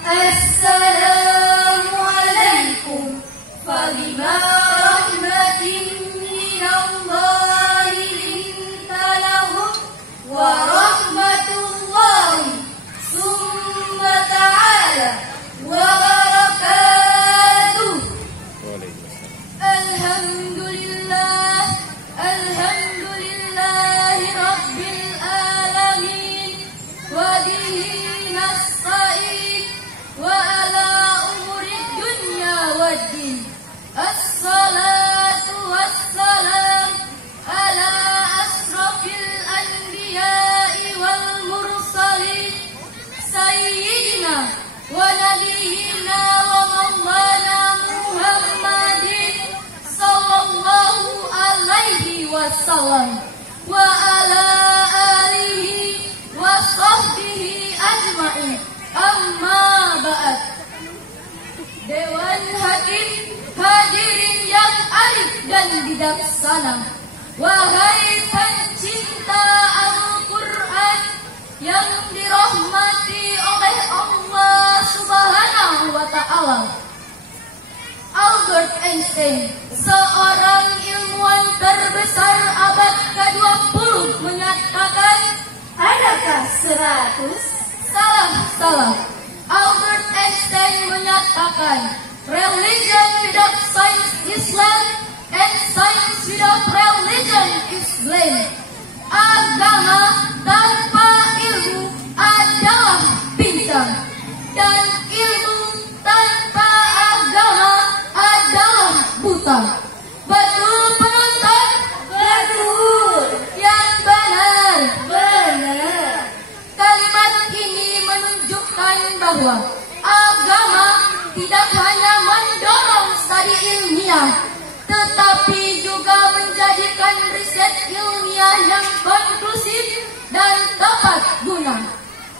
Assalamualaikum. Fabima rahmatin minallahi linta lahum wa rahmatullahi summa ta'ala wa barakatuh. Alhamdulillah, alhamdulillahi rabbil alamin, wa bihi nasta'in, wa ala umurid dunya waddin. Assalatu wassalam ala asrafil anbiya'i wal mursalin, sayyidina wa nabiyina wa maulana Muhammadin sallallahu alaihi wasallam wa ala alihi wa sahbihi ajma'in. Amma ba'd. Dewan Hakim, hadirin yang arif dan bijaksana, wahai pencinta Al-Quran yang dirahmati oleh Allah Subhanahu wa Ta'ala. Albert Einstein, seorang ilmuwan terbesar abad ke-20, menyatakan, adakah 100? Salah. Albert Einstein menyatakan, religion without science is land, and science without religion is blame. Agama tanpa ilmu adalah bintang, dan ilmu tanpa agama adalah buta. Betul penonton? Betul. Yang benar? Benar. Kalimat ini menunjukkan bahwa agama tidak hanya mendorong studi ilmiah, tetapi juga menjadikan riset ilmiah yang konklusif dan tepat guna.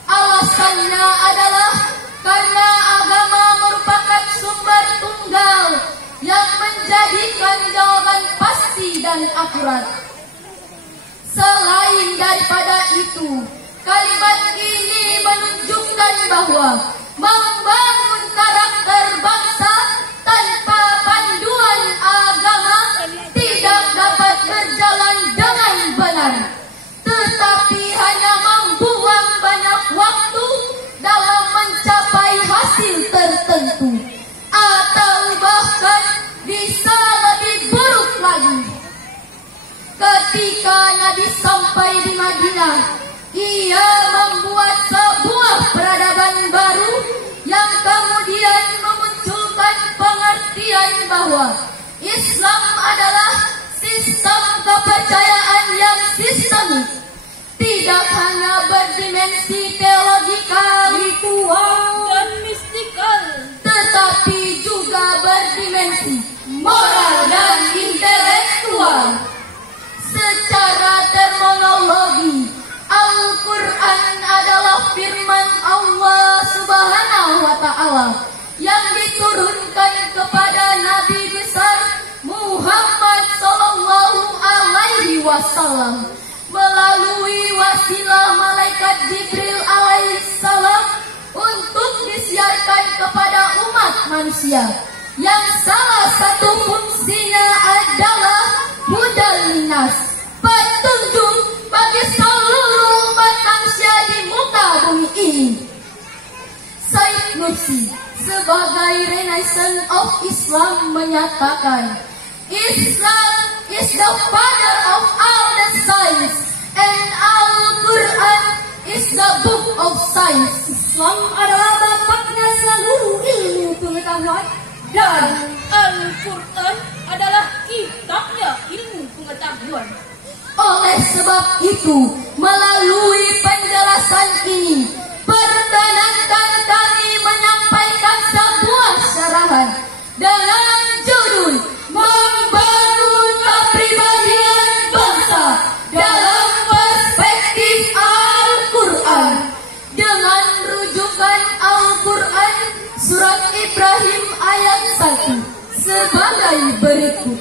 Alasannya adalah karena agama merupakan sumber tunggal yang menjadikan jawaban pasti dan akurat. Selain daripada itu, kalimat ini menunjukkan bahwa membangun karakter bangsa tanpa panduan agama tidak dapat berjalan dengan benar, tetapi hanya membuang banyak waktu dalam mencapai hasil tertentu, atau bahkan bisa lebih buruk lagi. Ketika Nabi sampai di Madinah, ia membuat sebuah peradaban baru yang kemudian memunculkan pengertian bahwa Islam adalah sistem kepercayaan yang sistemik, tidak hanya berdimensi teologikal, ritual, dan mistikal, tetapi juga berdimensi moral dan intelektual. Secara terminologi, Al-Quran adalah firman Allah Subhanahu wa Ta'ala yang diturunkan kepada Nabi besar Muhammad sallallahu alaihi wasallam melalui wasilah malaikat Jibril alaihissalam untuk disiarkan kepada umat manusia, yang salah satu fungsinya adalah hudal linnas, petunjuk bagi seluruh umat manusia di muka bumi ini. Said Nursi sebagai Renaissance of Islam menyatakan, Islam is the father of all the science, and Al-Quran is the book of science. Islam adalah bapaknya seluruh ilmu pengetahuan, dan Al-Quran adalah kitabnya ilmu pengetahuan. Oleh sebab itu, melalui penjelasan ini, perkenankan kami menyampaikan sebuah syarahan dengan judul Membangun Kepribadian Bangsa dalam Perspektif Al-Quran, dengan rujukan Al-Quran Surat Ibrahim ayat 1 sebagai berikut.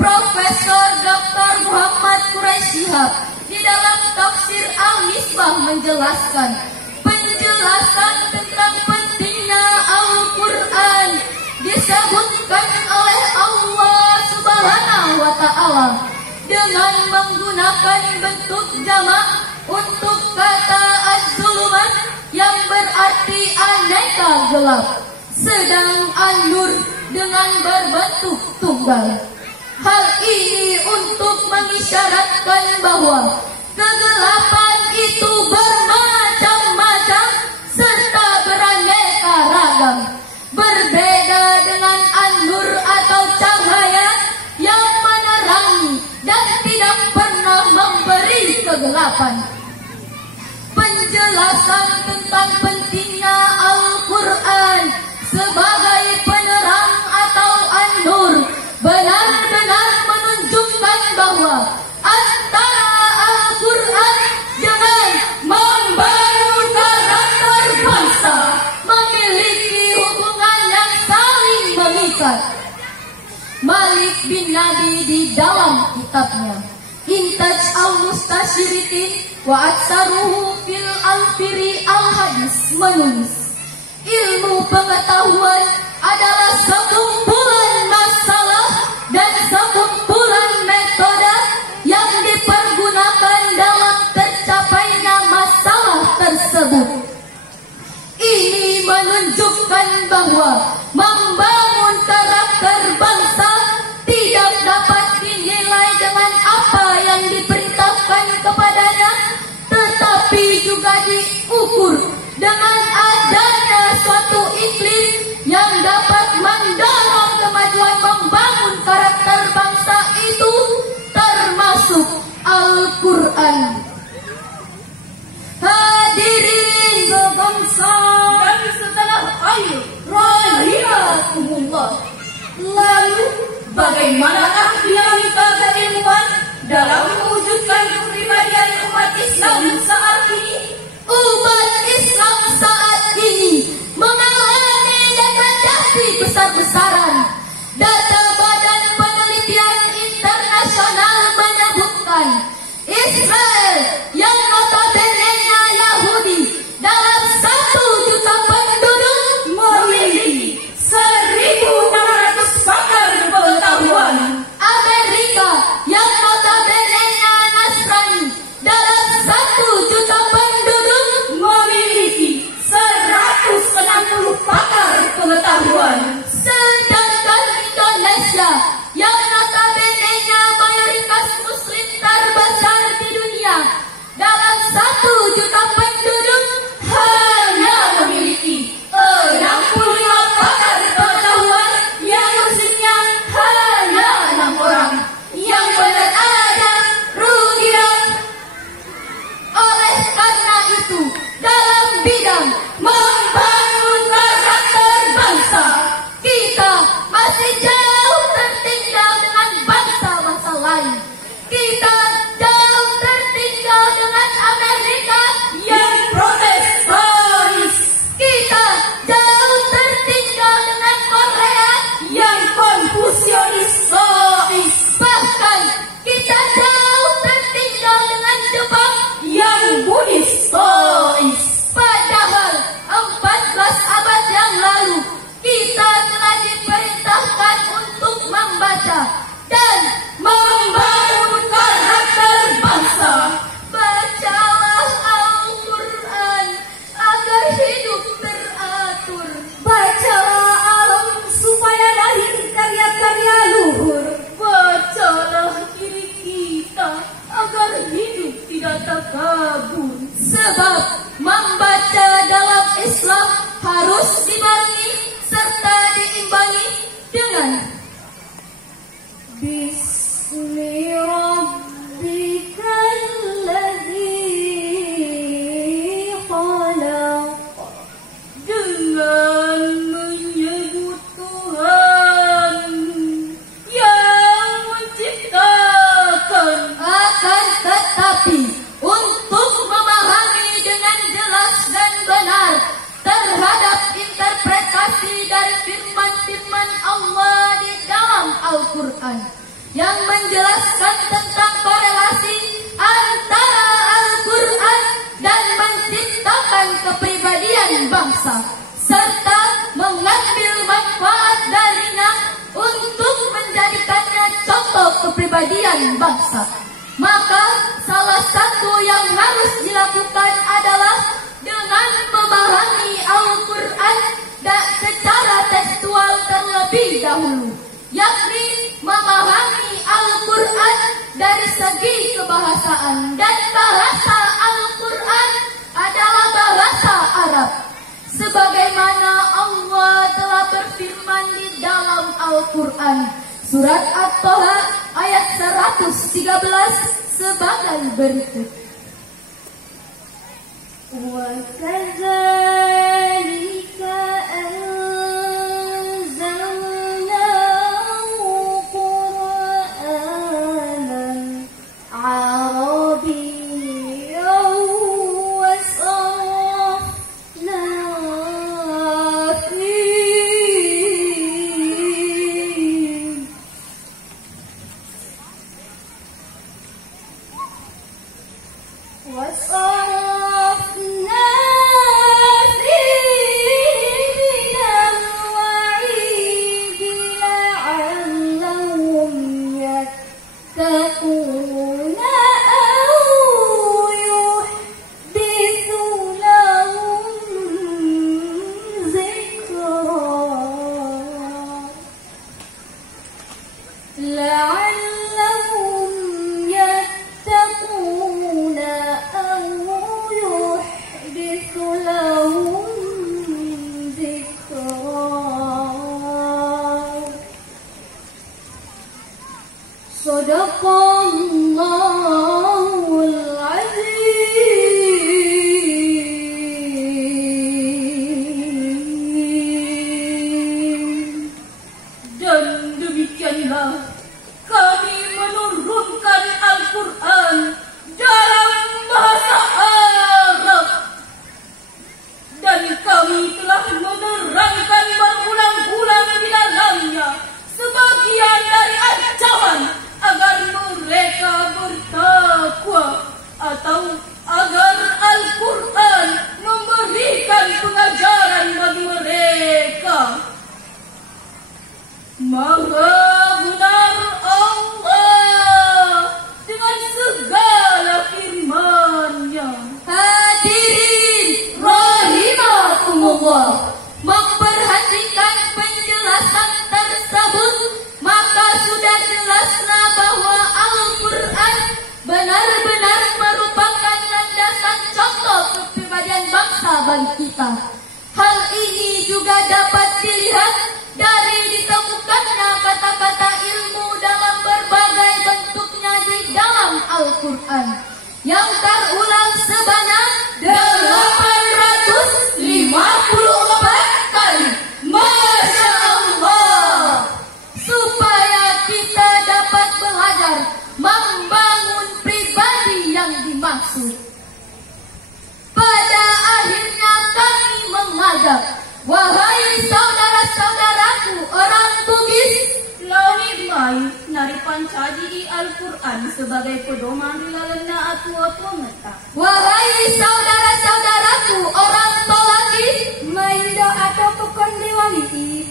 Profesor Dr. Muhammad Quraisy Shihab di dalam tafsir Al-Misbah menjelaskan penjelasan tentang pentingnya Al-Quran disebutkan oleh Allah Subhanahu wa Ta'ala dengan menggunakan bentuk jamak untuk kata az-zulumat yang berarti aneka gelap, sedang an-nur dengan berbentuk tunggal. Hal ini untuk mengisyaratkan bahwa kegelapan itu bermacam-macam serta beraneka ragam, berbeda dengan an-nur atau cahaya yang menerangi dan tidak pernah memberi kegelapan. Penjelasan tentang pentingnya Al-Quran sebagai penerang atau an-nur benar-benar menunjukkan bahwa antara Al-Quran dengan membangun karakter bangsa memiliki hubungan yang saling mengikat. Malik bin Nabi di dalam kitabnya Intaj al-Mustashiritin wa Atsaruhu fil al-Firi al-Hadis menulis, ilmu pengetahuan adalah sekumpulan masalah dan sekumpulan metode yang dipergunakan dalam tercapainya masalah tersebut. Ini menunjukkan bahwa membangun karakter bangsa tidak dapat dinilai dengan apa yang diperintahkan kepadanya, tetapi juga diukur dengan adanya suatu iklim yang dapat mendorong kemajuan bangsa karakter bangsa itu termasuk Al-Quran. Hadirin sebangsa dan setanah air rahimakumullah. Lalu bagaimanakah dinamika keilmuan dalam mewujudkan kepribadian umat Islam saat ini? Umat Islam saat ini mengalami degradasi besar-besaran. Data Badan Penelitian Internasional menyebutkan Israel yang notabene-nya Yahudi dalam 1 juta penduduk memiliki 1.600 pakar pengetahuan. Amerika yang notabene-nya Nasrani dalam 1 juta penduduk memiliki 160 pakar pengetahuan. Sedangkan Indonesia yang notabene-nya mayoritas muslim terbesar di dunia dalam 1 juta penduduk hanya memiliki 65 pakar pengetahuan yang muslimnya hanya 6 orang. Yang benar ada rugi dong. Oleh karena itu, dalam bidang membangun karakter bangsa, kita masih jauh tertinggal dengan bangsa-bangsa lain. Kita jauh tertinggal dengan Amerika yang protestanis. Kita jauh tertinggal dengan Korea yang konfusionis. Bahkan kita jauh tertinggal dengan Jepang yang Buddhis. Padahal 14 abad yang lalu kita telah diperintahkan untuk membaca dan membangun karakter bangsa. Bacalah Al-Quran agar hidup teratur. Bacalah alam supaya lahir karya-karya luhur. Bacalah diri kita agar hidup tidak takabur. Sebab membaca dalam Islam harus dibarengi serta diimbangi dengan Bismi Rabbikal ladzi khalaq, dengan menyebut Tuhan yang menciptakan. Akan tetapi untuk memahami dengan jelas dan benar terhadap interpretasi dari firman-firman Allah di dalam Al-Quran yang menjelaskan tentang korelasi antara Al-Quran dan menciptakan kepribadian bangsa serta mengambil manfaat darinya untuk menjadikannya contoh kepribadian bangsa. Maka salah satu yang harus dilakukan adalah dengan memahami Al-Quran secara tekstual terlebih dahulu, yakni memahami Al-Quran dari segi kebahasaan, dan bahasa Al-Quran adalah bahasa Arab. Sebagaimana Allah telah berfirman di dalam Al-Quran, Surat At-Taha ayat 113 sebagai berikut. وَكَذَلِكَ أَنزَلْنَاهُ قُرْآنًا عَرَبِيًّا وَصَرَّفْنَا فِيهِ Sadaqallahul Azim. Dan demikianlah kami menurunkan Al-Quran dalam bahasa Arab, dan kami telah menerangkan berulang-ulang di dalamnya sebagian dari ancaman agar mereka bertakwa, atau agar Al-Quran memberikan pengajaran bagi mereka. Maha benar Allah dengan segala firman-Nya. Hadirin rahimakumullah, memperhatikan penjelasan tersebut, maka sudah jelaslah bahwa Al-Quran benar-benar merupakan landasan contoh kepribadian bangsa bagi kita. Hal ini juga dapat dilihat dari ditemukannya kata-kata ilmu dalam berbagai bentuknya di dalam Al-Quran yang terulang sebanyak 854 kali. Masya Allah. Supaya kita dapat belajar membangun pribadi yang dimaksud. Pada akhirnya kami mengajak, wahai saudara-saudaraku orang Bugis, Lawi mai nari pancaji Al-Quran sebagai pedoman lalana atu meta. wahai saudara-saudaraku orang Tolaki, Maindo atau pekon dewali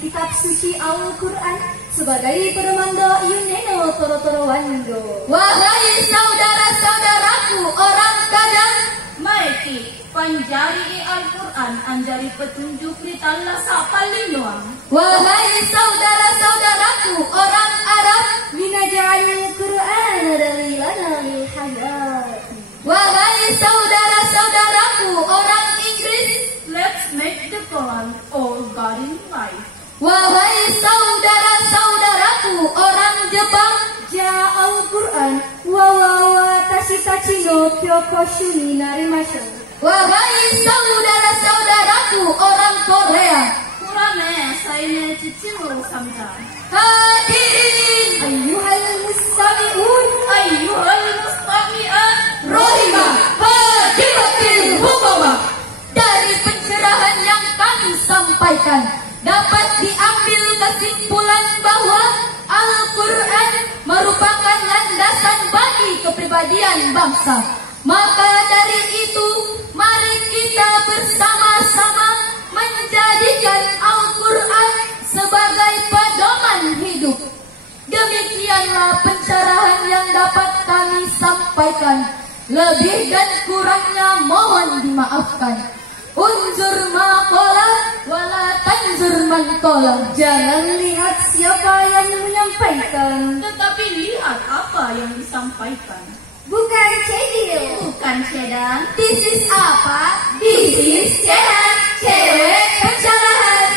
kitab suci Al-Quran sebagai pedoman do yuneno toro-toro wando. wahai saudara-saudaraku orang Kadang, Maiki panjari Al-Quran anjari petunjuk di tala sapalin doang. wahai saudara-saudaraku orang Arab, Minaja'alil Qur'an dalilana lil hayat. wahai saudara-saudaraku orang Inggris, Let's make the Quran all guiding life. wahai saudara-saudaraku orang Jepang, Ja Al-Quran wa tashi no kyoko shuni narimasho. wahai saudara-saudaraku orang Korea. Kurane saine cicilo samja. Hadirin Ayyuhal mustami'un, Ayyuhal mustami'at. Rohimah Hajibatil Hukumah, dari pencerahan yang kami sampaikan dapat diambil kesimpulan bahwa Al-Quran merupakan landasan bagi kepribadian bangsa. Maka dari itu, mari kita bersama-sama menjadikan Al-Quran sebagai pedoman hidup. Demikianlah pencerahan yang dapat kami sampaikan. Lebih dan kurangnya mohon dimaafkan. Unzur maqala wala tanzur man qala. jangan lihat siapa yang menyampaikan, Tetapi lihat apa yang disampaikan. bukan cedil. Bukan sedang. This is apa? This is cewek pencerahan.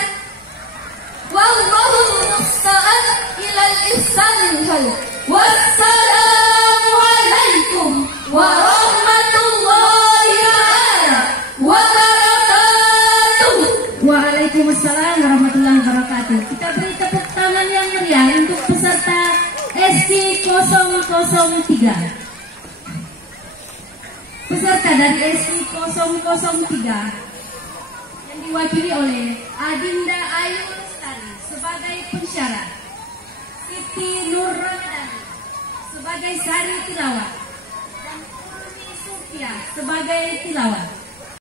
Wallahu musta'an ilal ihsanil hal. Wassalamualaikum warahmatullahi wabarakatuh. Waalaikumsalam warahmatullahi wabarakatuh. Kita beri tepuk tangan yang meriah untuk peserta ST003. Peserta dari ST003 yang diwakili oleh Adinda Ayu Lestari sebagai pensyarah, Siti Nur Ramadhani sebagai sari tilawat, dan Urmi Sufia sebagai tilawat.